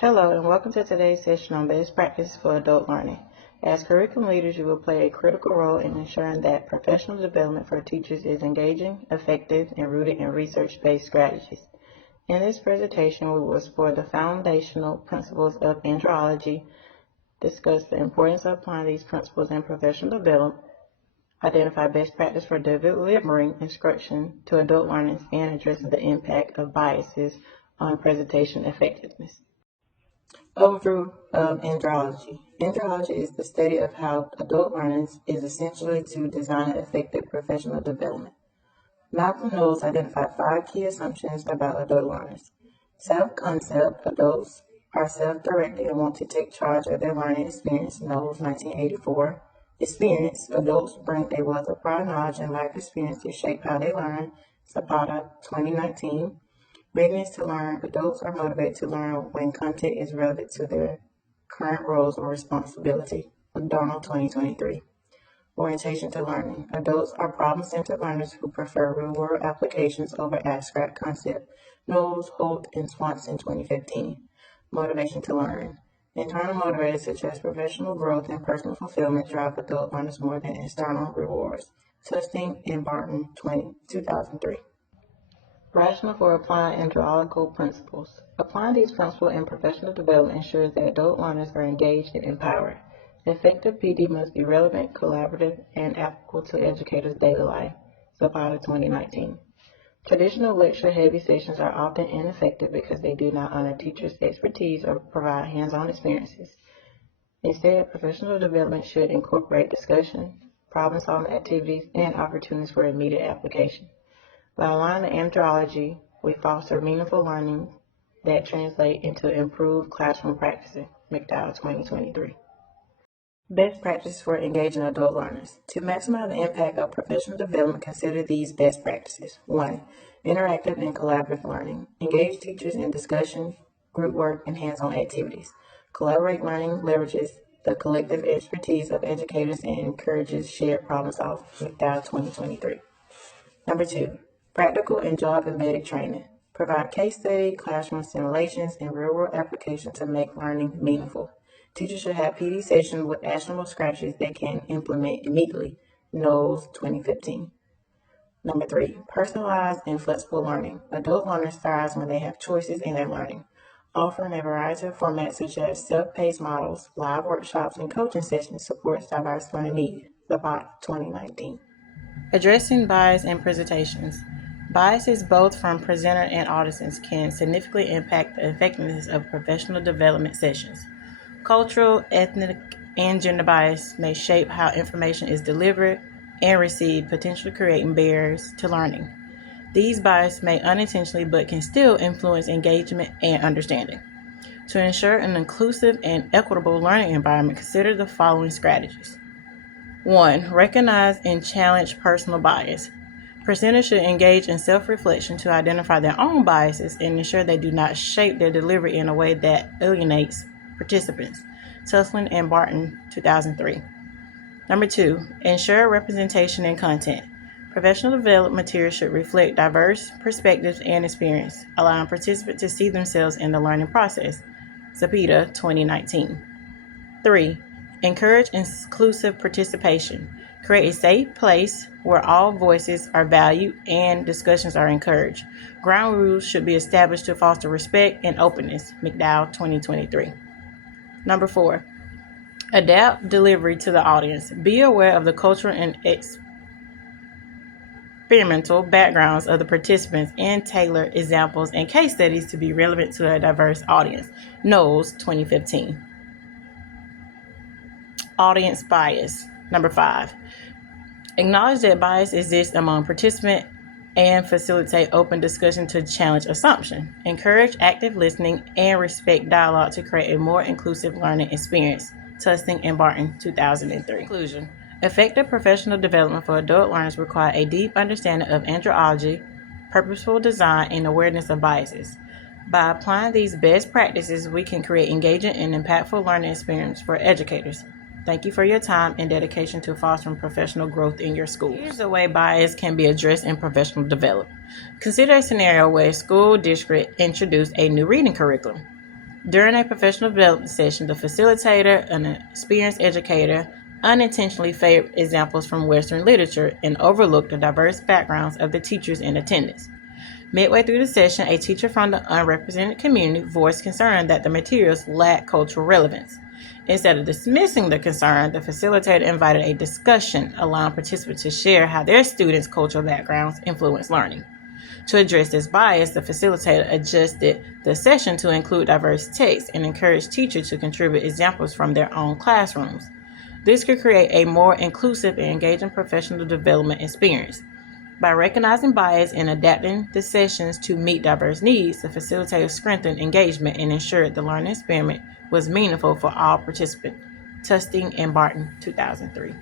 Hello and welcome to today's session on best practices for adult learning. As curriculum leaders, you will play a critical role in ensuring that professional development for teachers is engaging, effective, and rooted in research-based strategies. In this presentation, we will explore the foundational principles of andrology, discuss the importance of applying these principles in professional development, identify best practice for delivering instruction to adult learners, and address the impact of biases on presentation effectiveness. Overview of andrology. Andrology is the study of how adult learners is essentially to design effective professional development. Malcolm Knowles identified 5 key assumptions about adult learners. Self-concept. Adults are self-directed and want to take charge of their learning experience. Knowles, 1984. Experience. Adults bring a wealth of prior knowledge and life experience to shape how they learn. Zapata, 2019. Readiness to learn. Adults are motivated to learn when content is relevant to their current roles or responsibility. McDonald, 2023. Orientation to learning. Adults are problem-centered learners who prefer real-world applications over abstract concepts. Knowles, Holt, and Swanson, 2015. Motivation to learn. Internal motivators such as professional growth and personal fulfillment drive adult learners more than external rewards. Tusting and Barton, 2003. Rationale for applying andrological principles. Applying these principles in professional development ensures that adult learners are engaged and empowered. Effective PD must be relevant, collaborative, and applicable to educators' daily life. Zapata, 2019. Traditional lecture-heavy sessions are often ineffective because they do not honor teachers' expertise or provide hands-on experiences. Instead, professional development should incorporate discussion, problem-solving activities, and opportunities for immediate application. By applying the andrology, we foster meaningful learning that translates into improved classroom practices. McDowell, 2023. Best practices for engaging adult learners. To maximize the impact of professional development, consider these best practices. 1. Interactive and collaborative learning. Engage teachers in discussion, group work, and hands-on activities. Collaborate learning leverages the collective expertise of educators and encourages shared problem solving. McDowell, 2023. Number 2. Practical and job-embedded training. Provide case study, classroom simulations, and real-world applications to make learning meaningful. Teachers should have PD sessions with actionable scratches they can implement immediately. Knowles, 2015. Number 3. Personalized and flexible learning. Adult learners thrive when they have choices in their learning. Offering a variety of formats such as self-paced models, live workshops, and coaching sessions supports diverse learning needs. Zapata, 2019. Addressing bias in presentations. Biases both from presenter and audience can significantly impact the effectiveness of professional development sessions. Cultural, ethnic, and gender bias may shape how information is delivered and received, potentially creating barriers to learning. These biases may unintentionally but can still influence engagement and understanding. To ensure an inclusive and equitable learning environment, consider the following strategies. 1. Recognize and challenge personal bias. Presenters should engage in self-reflection to identify their own biases and ensure they do not shape their delivery in a way that alienates participants. Tussland and Barton, 2003. Number 2. Ensure representation in content. Professional development material should reflect diverse perspectives and experience, allowing participants to see themselves in the learning process. Zapata, 2019. 3. Encourage inclusive participation. Create a safe place where all voices are valued and discussions are encouraged. Ground rules should be established to foster respect and openness. McDowell, 2023. Number 4. Adapt delivery to the audience. Be aware of the cultural and experimental backgrounds of the participants and tailor examples and case studies to be relevant to a diverse audience. Knowles, 2015. Audience bias. Number 5. Acknowledge that bias exists among participants and facilitate open discussion to challenge assumption. Encourage active listening and respect dialogue to create a more inclusive learning experience. Tusting and Barton, 2003. Conclusion. Effective professional development for adult learners require a deep understanding of andrology, purposeful design, and awareness of biases. By applying these best practices, we can create engaging and impactful learning experience for educators. Thank you for your time and dedication to fostering professional growth in your school. Here's a way bias can be addressed in professional development. Consider a scenario where a school district introduced a new reading curriculum. During a professional development session, the facilitator, an experienced educator, unintentionally favored examples from Western literature and overlooked the diverse backgrounds of the teachers in attendance. Midway through the session, a teacher from the unrepresented community voiced concern that the materials lacked cultural relevance. Instead of dismissing the concern, the facilitator invited a discussion, allowing participants to share how their students' cultural backgrounds influence learning. To address this bias, the facilitator adjusted the session to include diverse texts and encouraged teachers to contribute examples from their own classrooms. This could create a more inclusive and engaging professional development experience. By recognizing bias and adapting the sessions to meet diverse needs, the facilitator strengthened engagement and ensured the learning experiment was meaningful for all participants. Tusting and Barton, 2003.